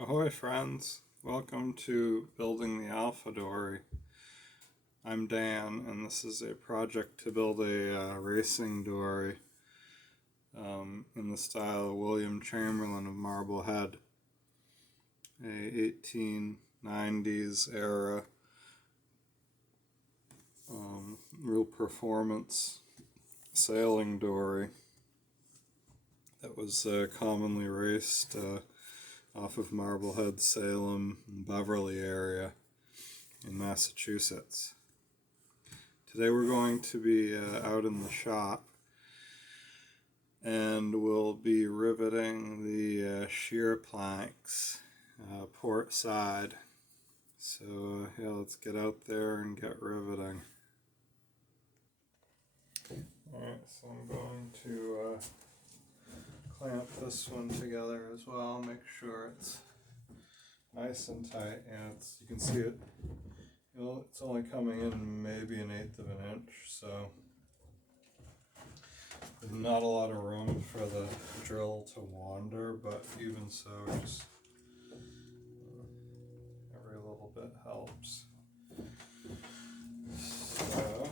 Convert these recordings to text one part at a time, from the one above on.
Ahoy friends, welcome to Building the Alpha Dory. I'm Dan and this is a project to build a racing dory in the style of William Chamberlain of Marblehead, a 1890s era real performance sailing dory that was commonly raced off of Marblehead, Salem, and Beverly area in Massachusetts. Today we're going to be out in the shop and we'll be riveting the shear planks port side. So yeah, let's get out there and get riveting. Alright, so I'm going to clamp this one together as well, make sure it's nice and tight. And you can see it, it's only coming in maybe 1/8 of an inch, so there's not a lot of room for the drill to wander, but even so, just every little bit helps. So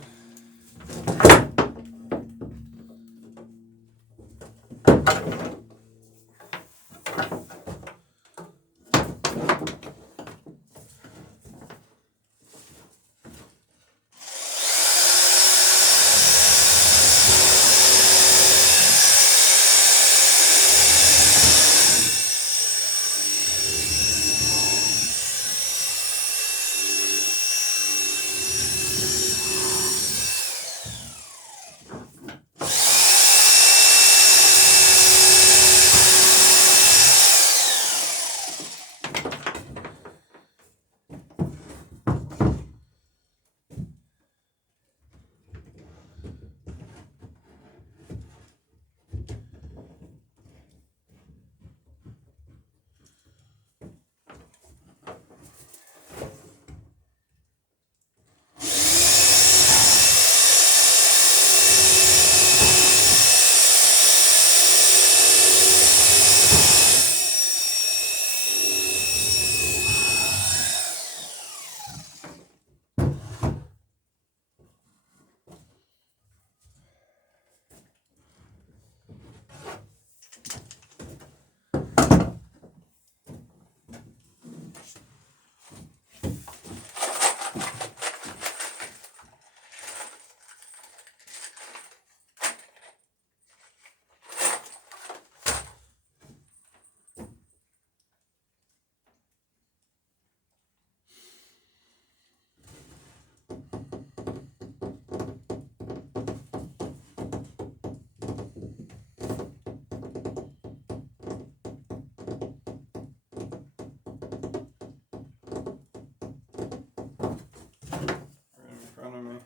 in front of me.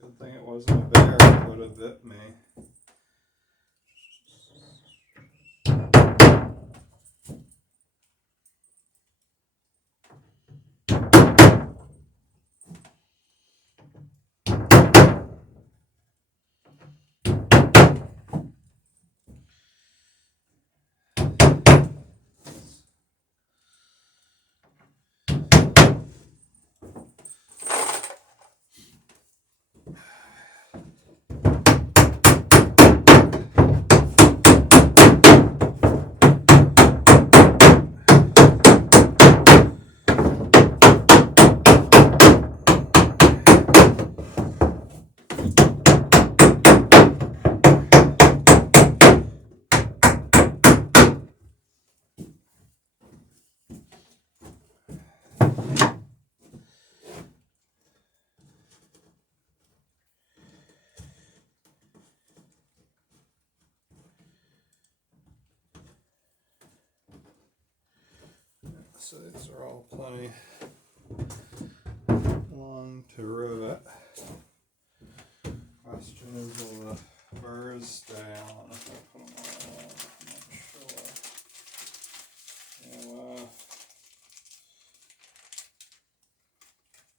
Good thing it wasn't a bear that would have bit me. So these are all plenty long to rivet. Question is, will the burrs stay on if I put them all on? I'm not sure. Yeah,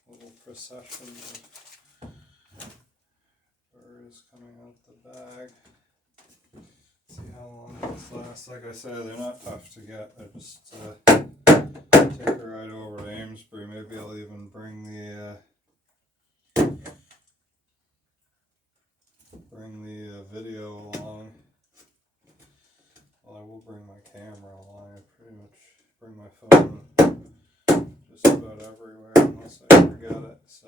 we'll procession of birds coming out the bag. See how long these last. Like I say, they're not tough to get. They're just take a ride over to Amesbury. Maybe I'll even bring the video along. Well, I will bring my camera along. I pretty much bring my phone just about everywhere unless I forget it. So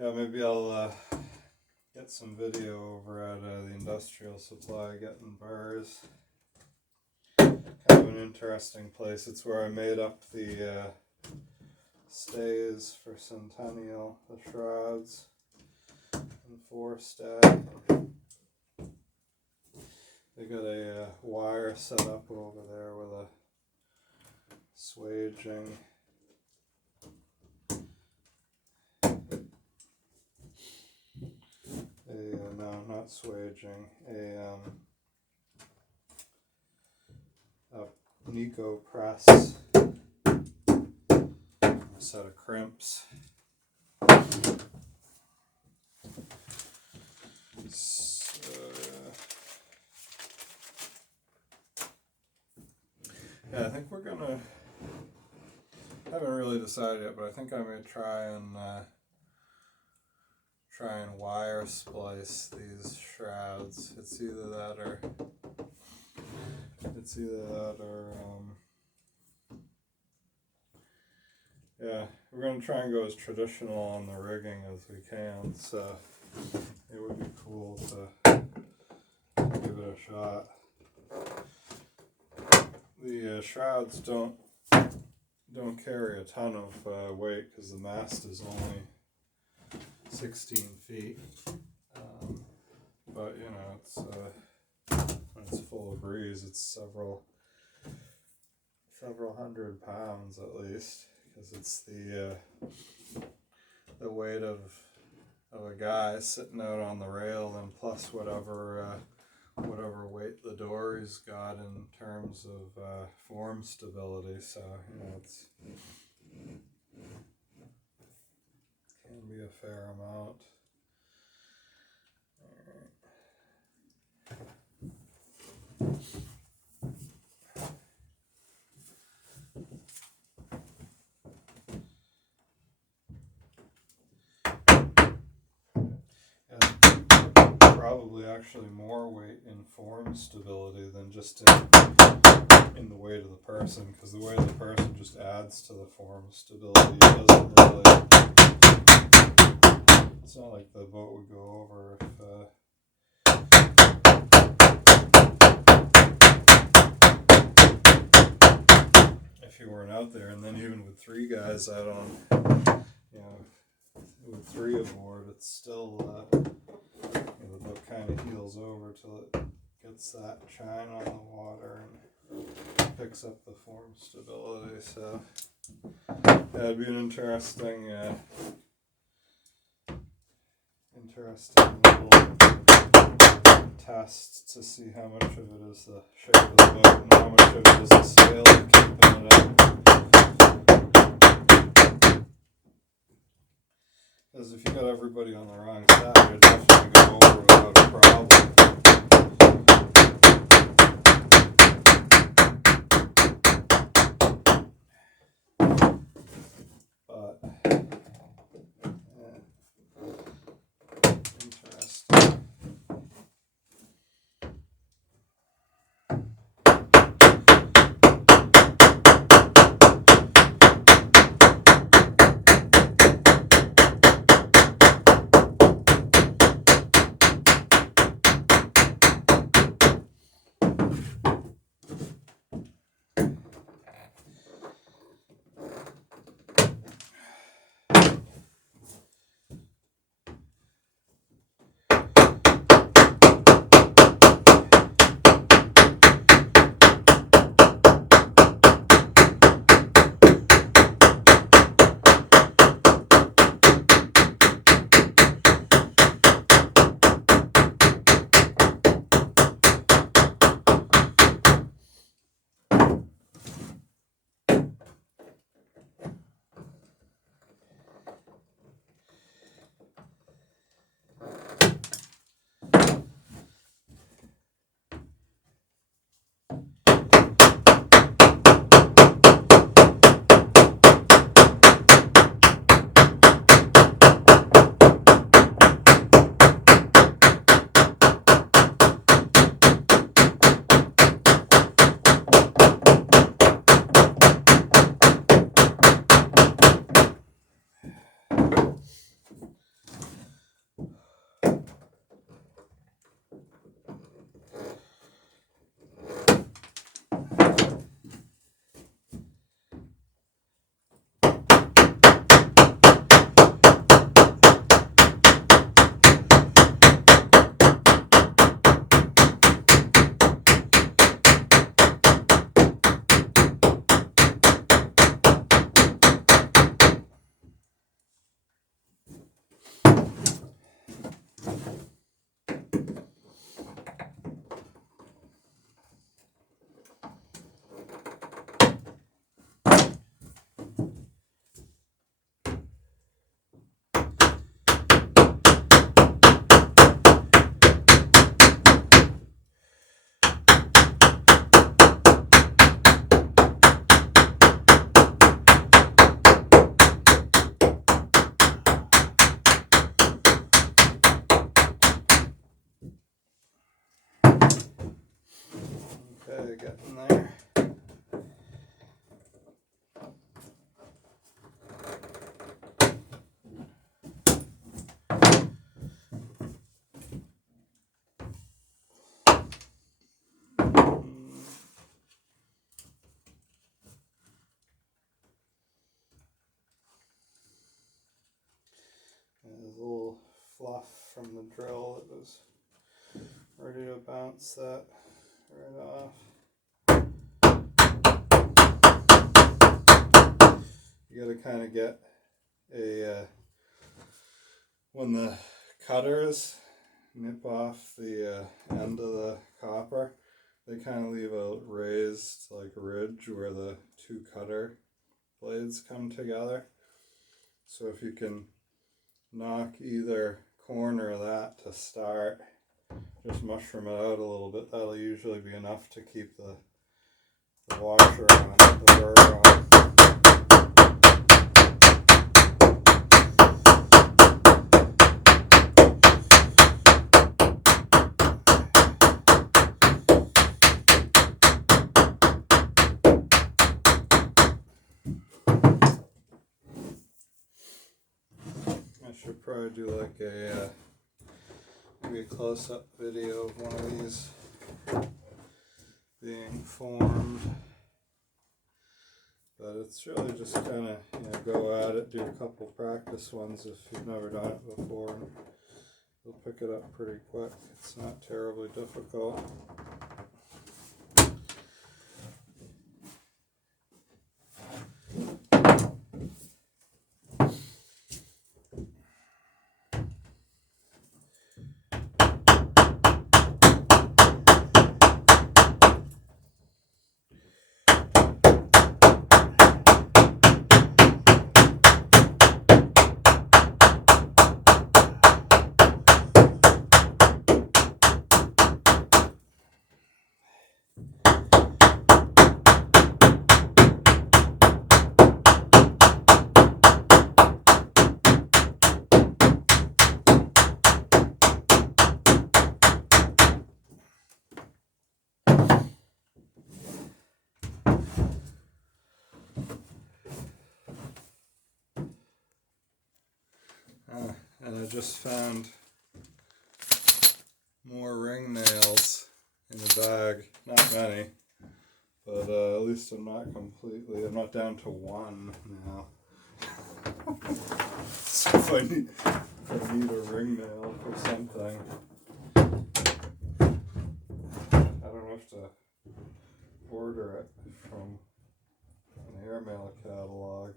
yeah, maybe I'll get some video over at the industrial supply getting burrs. Kind of an interesting place. It's where I made up the stays for Centennial, the shrouds and forestay. They got a wire set up over there with a swaging. No, not swaging. A Nico press. A set of crimps. Yeah, I think we're gonna. I haven't really decided yet, but I think I may try and wire splice these shrouds. It's either that or yeah, we're gonna try and go as traditional on the rigging as we can. So it would be cool to give it a shot. The shrouds don't carry a ton of weight because the mast is only 16 feet. But you know, it's when it's full of breeze, it's several hundred pounds at least, because it's the weight of a guy sitting out on the rail, and plus whatever weight the dory's got in terms of form stability. So you know, it's can be a fair amount. Probably actually more weight in form stability than just in the weight of the person, because the weight of the person just adds to the form stability. It doesn't really. It's not like the boat would go over if you weren't out there. And then even with three guys out on, you know, with three aboard, it's still. The boat kind of heels over till it gets that chine on the water and picks up the form stability. So yeah, it'd be an interesting little test to see how much of it is the shape of the boat and how much of it is the sail keeping it up. Because if you got everybody on the wrong side, you're definitely going to go over without a problem. But, yeah, interesting. fluff from the drill that was ready to bounce that right off. You gotta kind of get when the cutters nip off the end of the copper, they kind of leave a raised like ridge where the two cutter blades come together. So if you can knock either corner of that to start, just mushroom it out a little bit, that'll usually be enough to keep the washer on, the burr on. I should probably do like maybe a close-up video of one of these being formed. But it's really just kind of, go at it, do a couple practice ones if you've never done it before, and you'll pick it up pretty quick. It's not terribly difficult. And I just found more ring nails in the bag. Not many, but at least I'm not down to one now. So if I need a ring nail for something, I don't have to order it from an airmail catalog.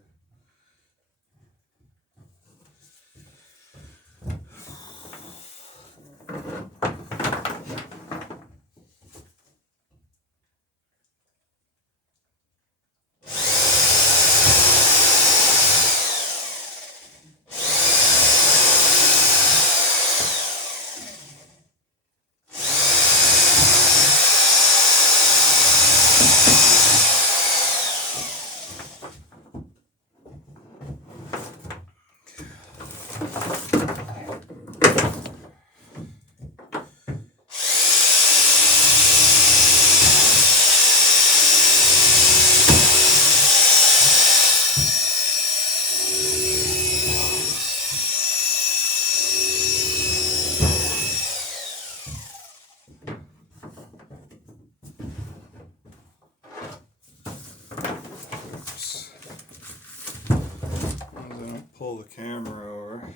Pull the camera over.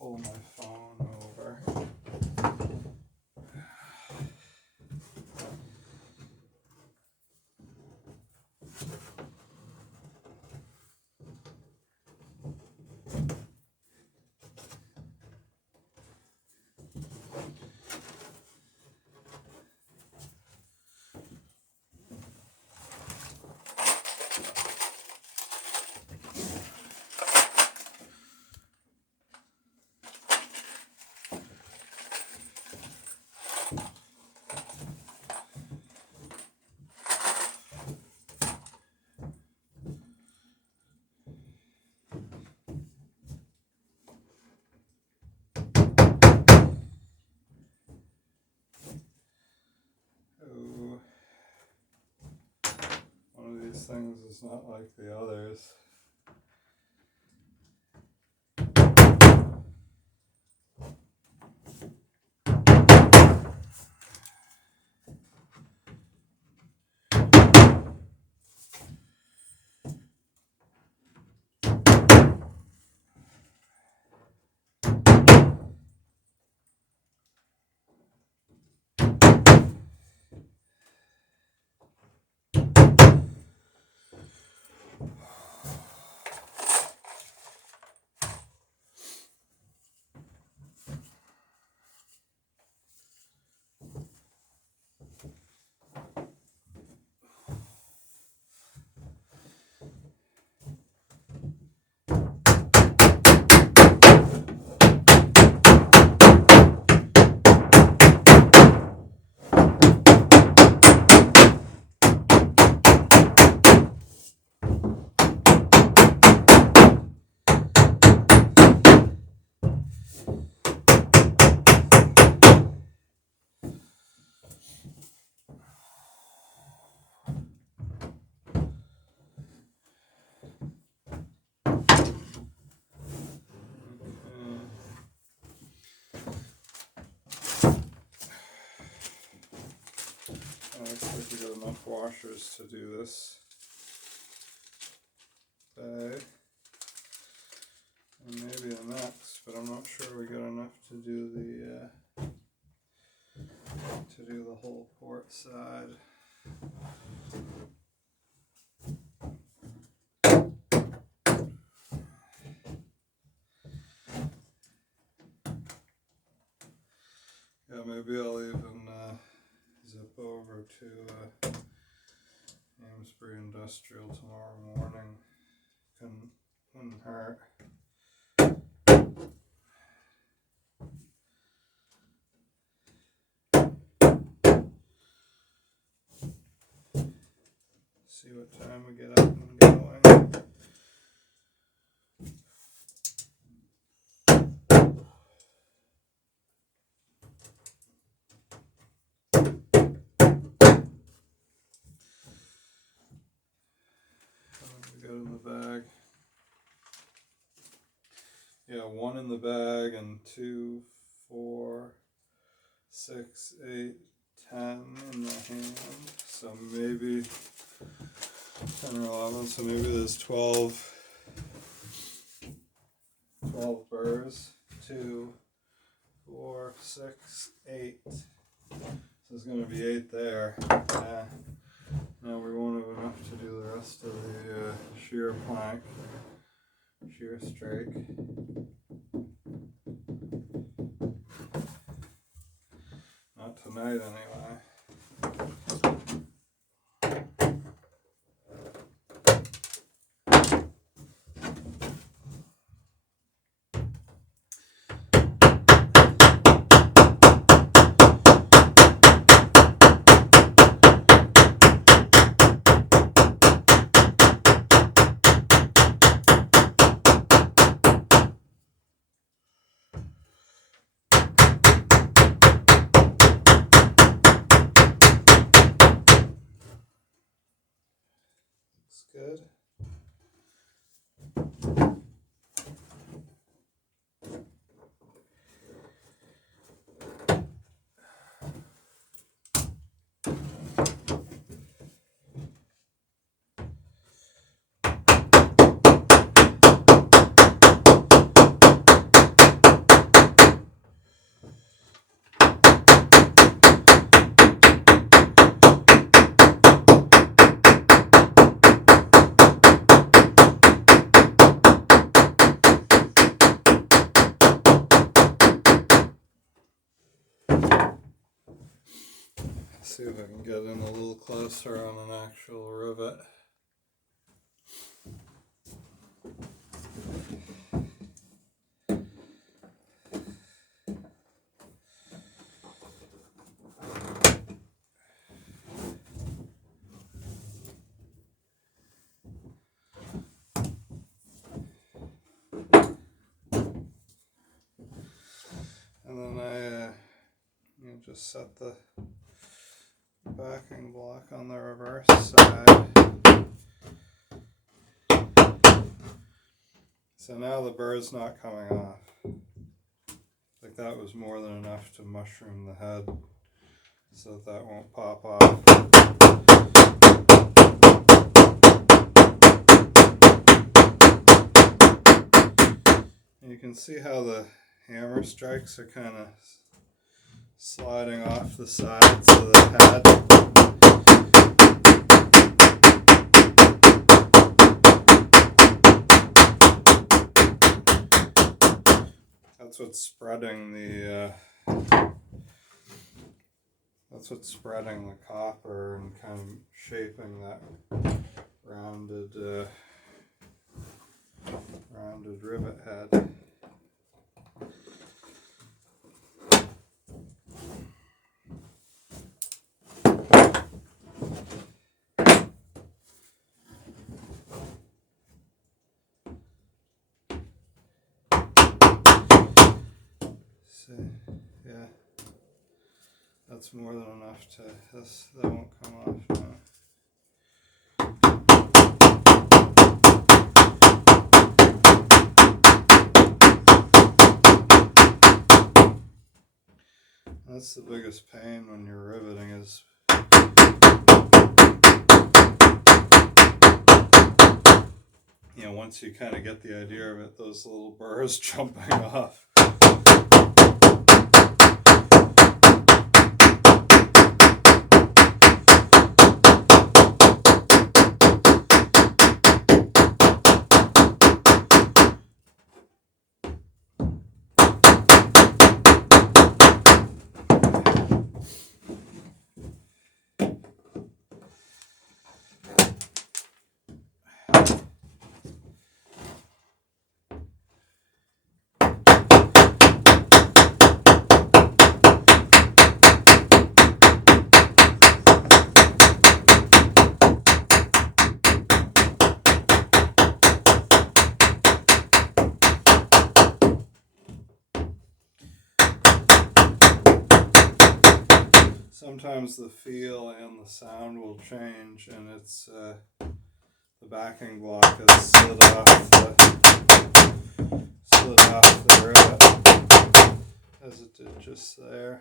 Pull my phone over. Things is not like the others. think we got enough washers to do this bay, and maybe the next, but I'm not sure we got enough to do the whole port side. Yeah, maybe I'll even zip over to Amesbury Industrial tomorrow morning. Wouldn't hurt. See what time we get up and going. We got in the bag. Yeah, 1 in the bag and 2, 4, 6, 8, 10 in the hand. So maybe 10 or 11. So maybe there's 12 burrs. 2, 4, 6, 8. So there's going to be 8 there. Now we won't have enough to do the rest of the shear plank, shear strake. Not tonight anyway. Good. See if I can get in a little closer on an actual rivet. And then I just set the backing block on the reverse side. So now the bird's not coming off. Like that was more than enough to mushroom the head so that won't pop off. And you can see how the hammer strikes are kind of sliding off the sides of the head. That's what's spreading the copper and kind of shaping that rounded rivet head. Yeah, that's more than enough that won't come off now. That's the biggest pain when you're riveting is once you kind of get the idea of it, those little burrs jumping off. Sometimes the feel and the sound will change, and it's the backing block has slid off the rivet as it did just there.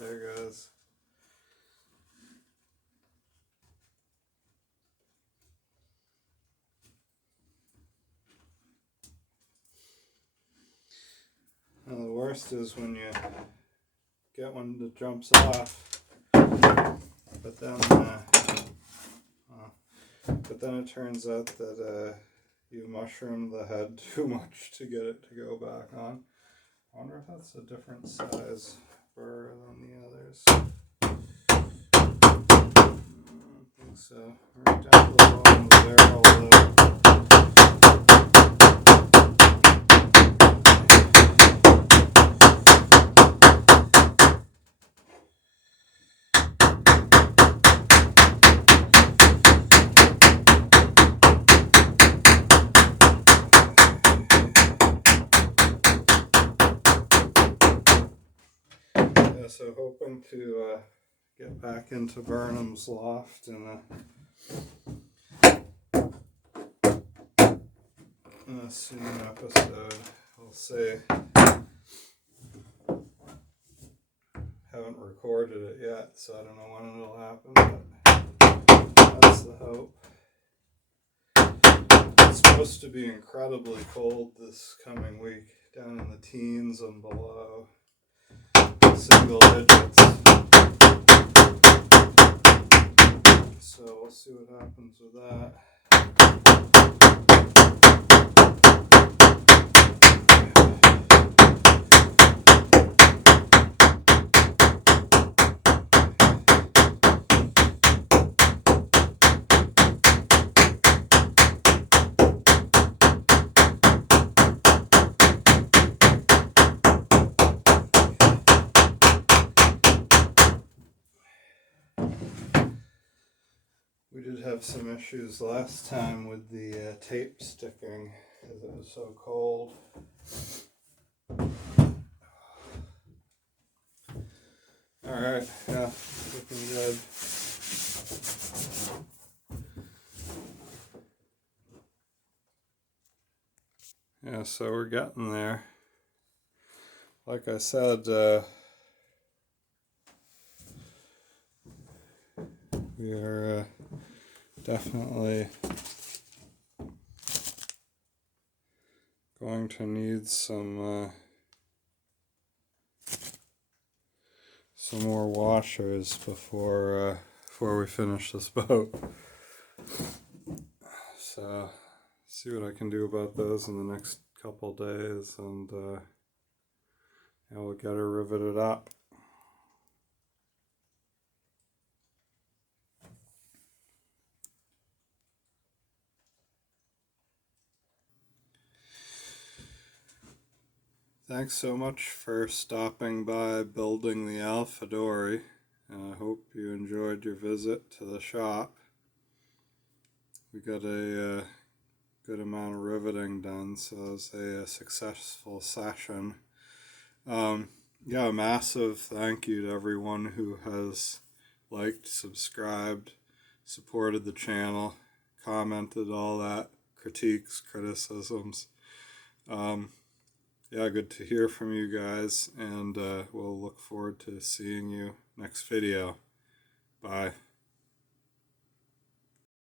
There goes. Now the worst is when you get one that jumps off, but then it turns out that you mushroomed the head too much to get it to go back on. I wonder if that's a different size burr than the others. I don't think so. Right down to the bottom of the barrel though. So hoping to get back into Burnham's loft in a soon episode. We'll see. Haven't recorded it yet, so I don't know when it'll happen, but that's the hope. It's supposed to be incredibly cold this coming week, down in the teens and below. Single digits. So we'll see what happens with that. We did have some issues last time with the tape sticking because it was so cold. Alright, yeah, looking good. Yeah, so we're getting there. Like I said, we are definitely going to need some more washers before we finish this boat. So, see what I can do about those in the next couple days, and yeah, we'll get her riveted up. Thanks so much for stopping by building the Alpha Dory, and I hope you enjoyed your visit to the shop. We got a good amount of riveting done, so it was a successful session. Yeah, a massive thank you to everyone who has liked, subscribed, supported the channel, commented, all that, critiques, criticisms. Yeah, good to hear from you guys, and we'll look forward to seeing you next video. Bye.